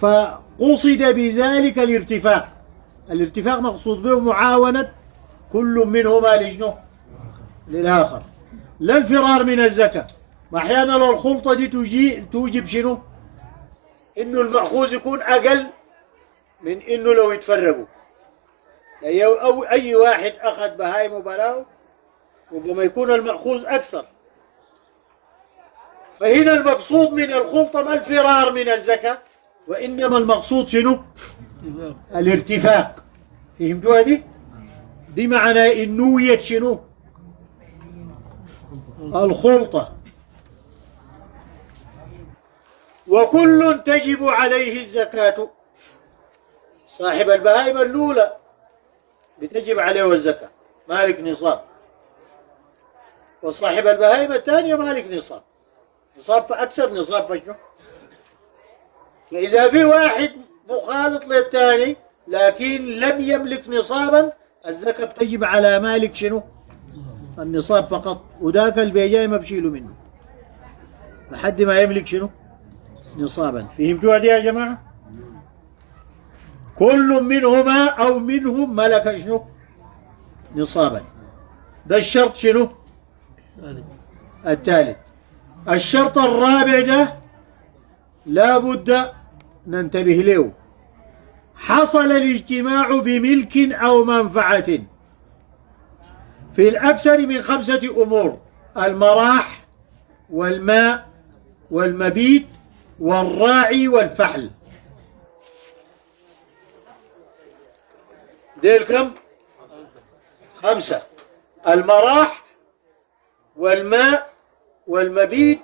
فقصد بذلك الارتفاق. الارتفاق مقصود به معاونة كل منهما لجنه للآخر، لا الفرار من الزكاة. وأحيانا لو الخلطة دي توجب شنو؟ إنه المأخوذ يكون أقل من إنه لو يتفرقوا. أو أي واحد أخذ بهايم وبلاو، ربما يكون المأخوذ أكثر. فهنا المقصود من الخلطة ما الفرار من الزكاة، وإنما المقصود شنو؟ الارتفاق. فهمتوا هذه؟ دي معنى النوية شنو؟ الخلطة. وكل تجب عليه الزكاة. صاحب البهائم الأولى بتجب عليه الزكاة، مالك نصاب. وصاحب البهائم الثانية مالك نصاب. نصاب فأكثر، نصاب فشنو؟ فإذا في واحد مخالط للثاني لكن لم يملك نصابا، الزكاة بتجب على مالك شنو؟ النصاب فقط، وذاك البيجاي ما بشيله منه لحد ما يملك شنو؟ نصابا. فهمتوا هذه يا جماعة؟ كل منهما أو منهم ملك شنو؟ نصابا. ده الشرط شنو؟ الثالث. الشرط الرابع ده لا بد ننتبه له. حصل الاجتماع بملك أو منفعة في الأكثر من 5 أمور: المراح والماء والمبيت والراعي والفحل. ديل كم؟ 5: المراح والماء والمبيت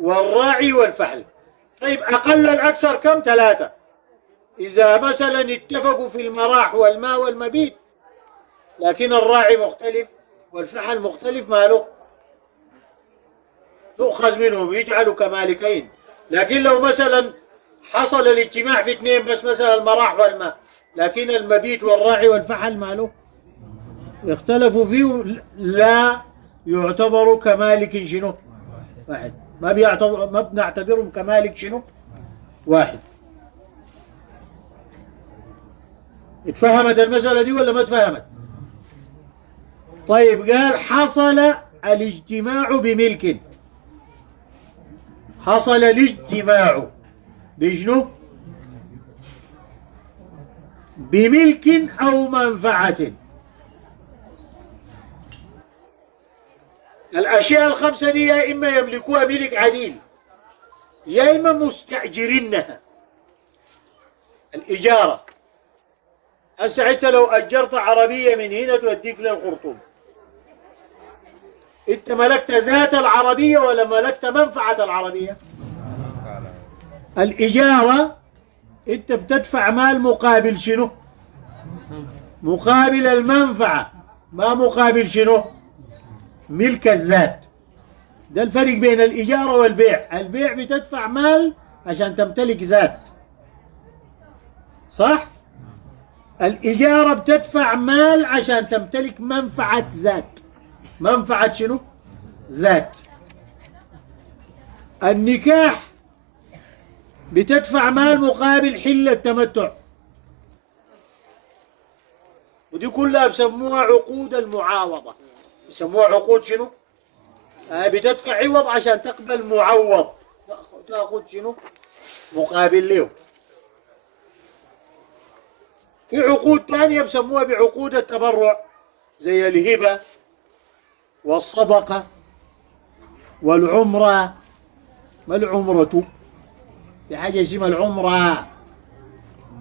والراعي والفحل. طيب، أقل الأكثر كم؟ 3. إذا مثلا اتفقوا في المراح والماء والمبيت لكن الراعي مختلف والفحل مختلف، ماله تؤخذ منهم يجعلوا كمالكين. لكن لو مثلا حصل الاجتماع في 2 بس، مثلا المراح والماء، لكن المبيت والراعي والفحل ماله اختلفوا فيه، لا يعتبروا كمالك شنو؟ واحد. ما بنعتبرهم كمالك شنو؟ واحد. اتفهمت المسألة دي ولا ما اتفهمت؟ طيب، قال حصل الاجتماع بملك. حصل الاجتماع بشنو؟ بملك أو منفعة. الأشياء ال5 دي يا إما يملكوها ملك عديل، يا إما مستأجرينها. الإجارة، هسه أنت لو أجرت عربية من هنا توديك للخرطوم، أنت ملكت ذات العربية ولا ملكت منفعة العربية؟ الإجارة أنت بتدفع مال مقابل شنو؟ مقابل المنفعة، ما مقابل شنو؟ ملك الذات. ده الفرق بين الإجارة والبيع. البيع بتدفع مال عشان تمتلك ذات، صح؟ الإجارة بتدفع مال عشان تمتلك منفعة ذات. منفعة شنو؟ ذات. النكاح بتدفع مال مقابل حل التمتع، ودي كلها بسموها عقود المعاوضة. بسموها عقود شنو؟ بتدفع عوض عشان تقبل معوض، تاخذ شنو؟ مقابل له. في عقود ثانية بسموها بعقود التبرع، زي الهبة والصدقة والعمرة. ما العمرة؟ في حاجة اسمها العمرة،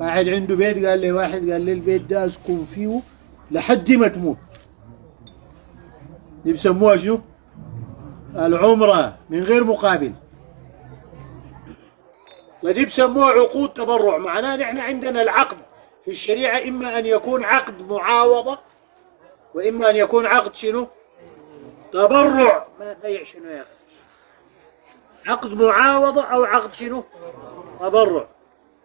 واحد عنده بيت، قال لي واحد قال لي البيت ده اسكن فيه لحد ما تموت. دي بسموها شنو؟ العمرة من غير مقابل. ودي بسموها عقود تبرع. معناه نحن عندنا العقد في الشريعة إما أن يكون عقد معاوضة وإما أن يكون عقد شنو؟ تبرع. ما بيع شنو يا أخي؟ عقد معاوضة أو عقد شنو؟ تبرع.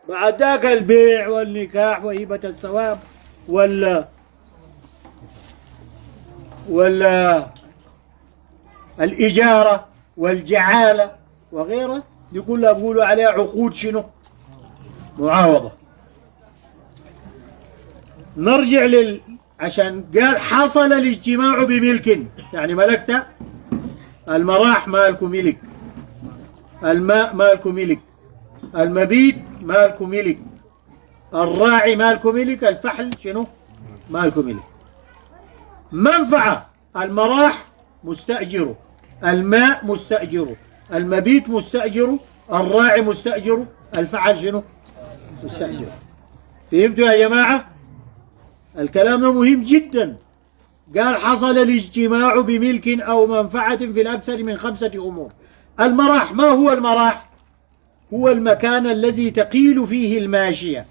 بعد ذاك البيع والنكاح وهبة الثواب ولا الإجارة والجعالة وغيرها، دي كلها بيقولوا عليها عقود شنو؟ معاوضة. نرجع عشان قال حصل الاجتماع بملك، يعني ملكت المراح مالك ملك، الماء مالك ملك، المبيت مالك ملك، الراعي مالك ملك، الفحل شنو؟ مالك ملك. منفعة المراح مستأجره، الماء مستأجره، المبيت مستأجره، الراعي مستأجره، الفحل شنو؟ مستأجره. فهمتوا يا جماعة؟ الكلام ده مهم جدا. قال حصل الاجتماع بملك أو منفعة في الأكثر من 5 أمور. المراح، ما هو المراح؟ هو المكان الذي تقيل فيه الماشية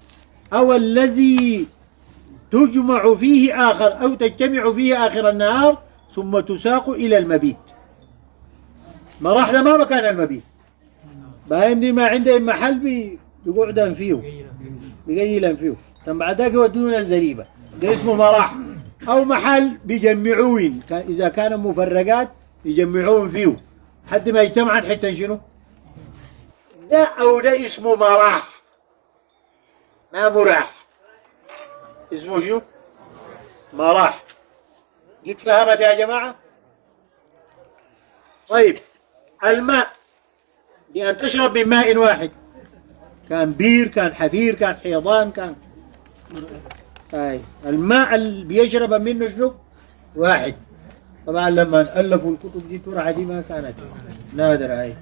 أو الذي تجمع فيه أو تجتمع فيه آخر النهار ثم تساق إلى المبيت. مراح ده ما مكان المبيت. باين دي ما عندهم محل بيقعدن فيه بيقيلن فيه، ثم بعد ذاك يودون الزريبة، ده اسمه مراح. أو محل بيجمعون، إذا كانوا مفرقات يجمعون فيه حد ما يجتمعن حتى شنو؟ ده أو ده اسمه مراح، ما مراح، اسمه شو؟ مراح. قد فهمت يا جماعة؟ طيب الماء بأن تشرب من ماء واحد، كان بير، كان حفير، كان حيضان، كان الماء اللي بيشرب منه شنو؟ واحد. طبعا لما ألفوا الكتب دي ترى دي ما كانت نادرة، هاي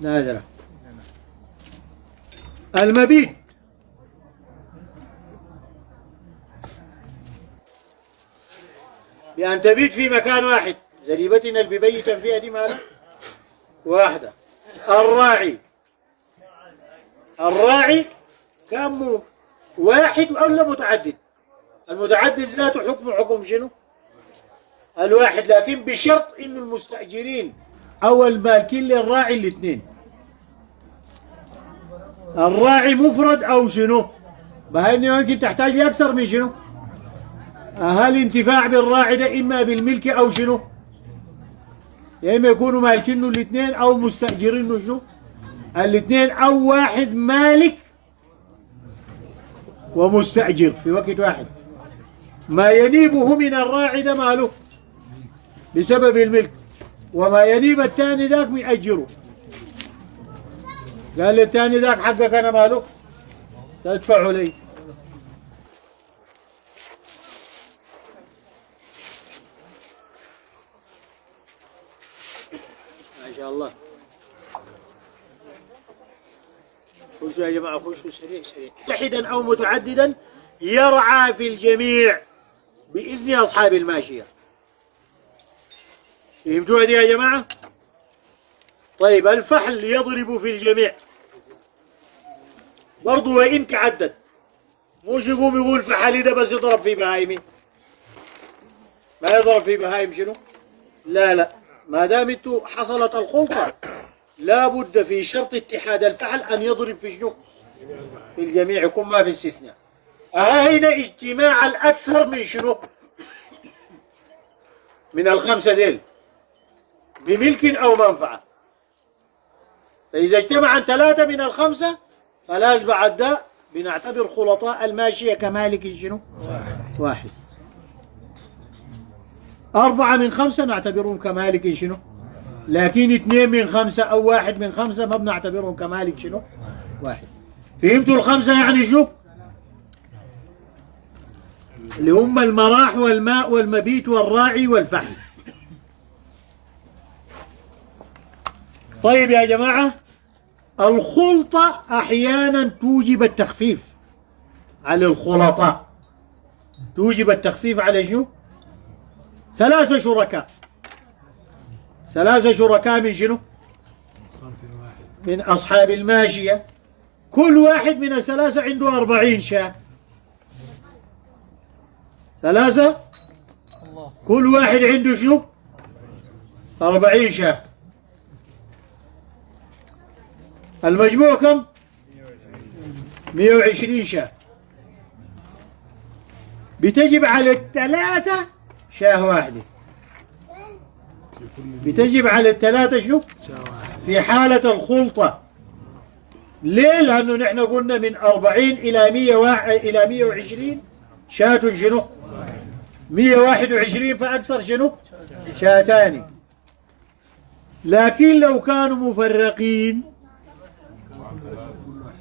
نادرة. المبيت بأن تبيت في مكان واحد، زريبتنا اللي بيبيتا فيها دي مالها واحدة. الراعي كان واحد ولا متعدد؟ المتعدد ذاته حكم شنو؟ الواحد، لكن بشرط انه المستأجرين او المالكين للراعي الاثنين. الراعي مفرد او شنو؟ بهاي ممكن تحتاج لاكثر من شنو؟ هل انتفاع بالراعي ده اما بالملك او شنو؟ يا اما يكونوا مالكينه الاثنين او مستأجرينه شنو؟ الاثنين، او واحد مالك ومستأجر في وقت واحد. ما ينيبه من الراعي ده ماله بسبب الملك، وما ينيب الثاني ذاك يأجره. قال للثاني ذاك حقك انا ماله تدفعه لي. ما شاء الله. خشوا يا جماعة، خشوا سريع سريع. واحدا أو متعددا يرعى في الجميع بإذن أصحاب الماشية. فهمتوا هذه يا جماعة؟ طيب الفحل يضرب في الجميع برضو وإن تعدد. مش يقول فحلي ده بس يضرب في بهايمي، ما يضرب في بهايم شنو؟ لا، ما دام انتو حصلت الخلطة لا بد في شرط اتحاد الفحل أن يضرب في شنو؟ في الجميع، يكون ما في استثناء. هنا اجتماع الأكثر من شنو؟ من الخمسة ديل بملك أو منفعة. فإذا اجتمع 3 من الخمسة خلاص بعد ده بنعتبر خلطاء الماشية كمالك شنو؟ واحد. 4 من 5 نعتبرهم كمالك شنو؟ لكن 2 من 5 أو 1 من 5 ما بنعتبرهم كمالك شنو؟ واحد. فهمتوا الخمسة يعني شو؟ اللي هم المراح والماء والمبيت والراعي والفحل. طيب يا جماعة، الخلطة أحيانا توجب التخفيف على الخلطاء. توجب التخفيف على شنو؟ ثلاثة شركاء من شنو؟ من أصحاب الماشية، كل واحد من الثلاثة عنده 40 شاة. ثلاثة كل واحد عنده شنو؟ 40 شاة. المجموع كم؟ 120 شاة. بتجب على الثلاثة شاة واحدة. بتجب على الثلاثة شو؟ في حالة الخلطة. ليه؟ لأنه نحن قلنا من 40 إلى 120 شاة شنو؟ 121 فأكثر شنو؟ شاتان. لكن لو كانوا مفرقين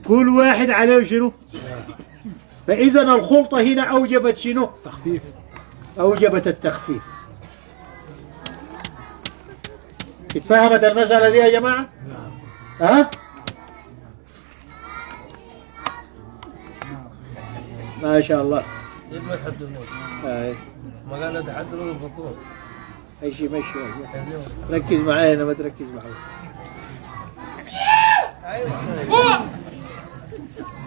كل واحد عليه شنو؟ فإذا الخلطة هنا أوجبت شنو؟ تخفيف. أوجبت التخفيف. اتفهمت المسألة دي يا جماعة؟ ها؟ ما شاء الله. ليش ما تحدوني؟ ما قال تحدوني الفطور. أي شيء ماشي. ركز معي أنا، ما تركز معي.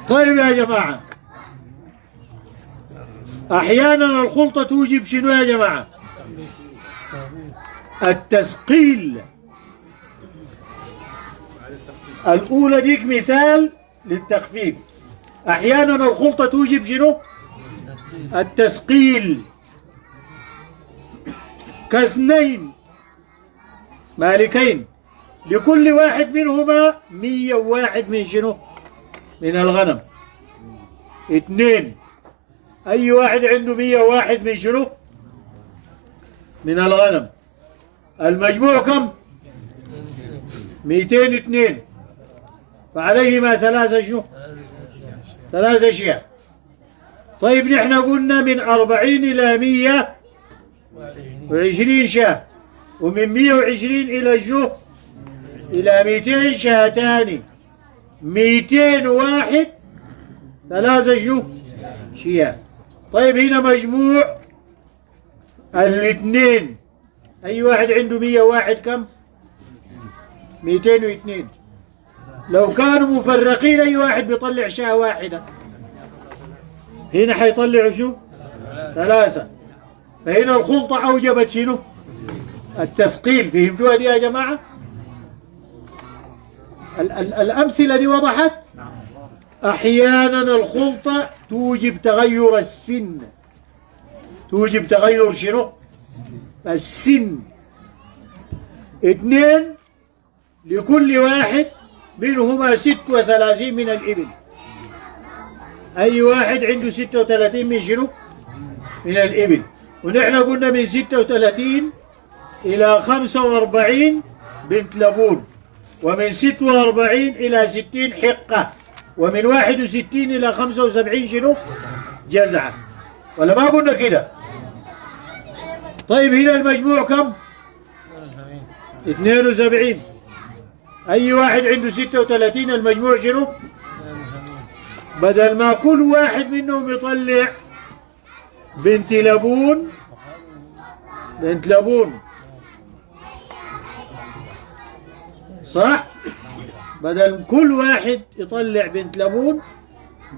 طيب يا جماعة، أحيانا الخلطة توجب شنو يا جماعة؟ التثقيل. الأولى ديك مثال للتخفيف. أحيانا الخلطة توجب شنو؟ التثقيل. كاثنين مالكين لكل واحد منهما 101 من شنو؟ من الغنم. اثنين، أي واحد عنده 101 من شنو؟ من الغنم. المجموع كم؟ 202. فعليهما ثلاثة شنو؟ ثلاثة أشياء. طيب نحن قلنا من 40 إلى 120 شاة، ومن 120 إلى شنو؟ إلى 200 شاتان. 201 ثلاثة شنو؟ شياه. طيب هنا مجموع الاثنين، أي واحد عنده 101 كم؟ 202. لو كانوا مفرقين أي واحد بيطلع شاة واحدة. هنا حيطلعوا شو؟ ثلاثة. فهنا الخلطة أوجبت شنو؟ التثقيل. فهمتوها دي يا جماعة؟ الأمثلة دي وضحت؟ أحيانا الخلطة توجب تغير السن. توجب تغير شنو؟ السن. اثنين لكل واحد منهما 36 من الإبل. أي واحد عنده 36 من شنو؟ من الإبل. ونحن قلنا من 36 إلى 45 بنت لبون، ومن 46 إلى 60 حقة، ومن 61 إلى 75 شنو؟ جزعة. ولا ما قلنا كده؟ طيب هنا المجموع كم؟ 72. أي واحد عنده 36 المجموع شنو؟ بدل ما كل واحد منهم يطلع بنت لبون، صح؟ بدل كل واحد يطلع بنت لبون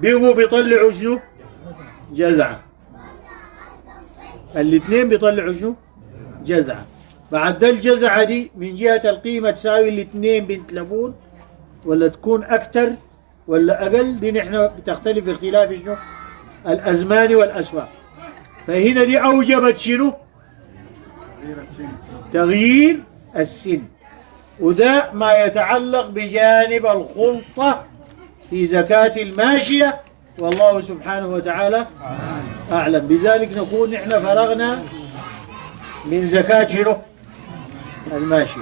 بيقوا بيطلعوا شنو؟ جزعة. الاثنين بيطلعوا شنو؟ جزعة. بعد الجزعة دي من جهة القيمة تساوي الاثنين بنت لبون، ولا تكون أكثر ولا أقل؟ دي نحن بتختلف اختلاف شنو؟ الأزمان والأسواق. فهنا دي أوجبت شنو؟ تغيير السن. وده ما يتعلق بجانب الخلطة في زكاة الماشية، والله سبحانه وتعالى أعلم. بذلك نكون نحن فرغنا من زكاة شنو؟ الماشية.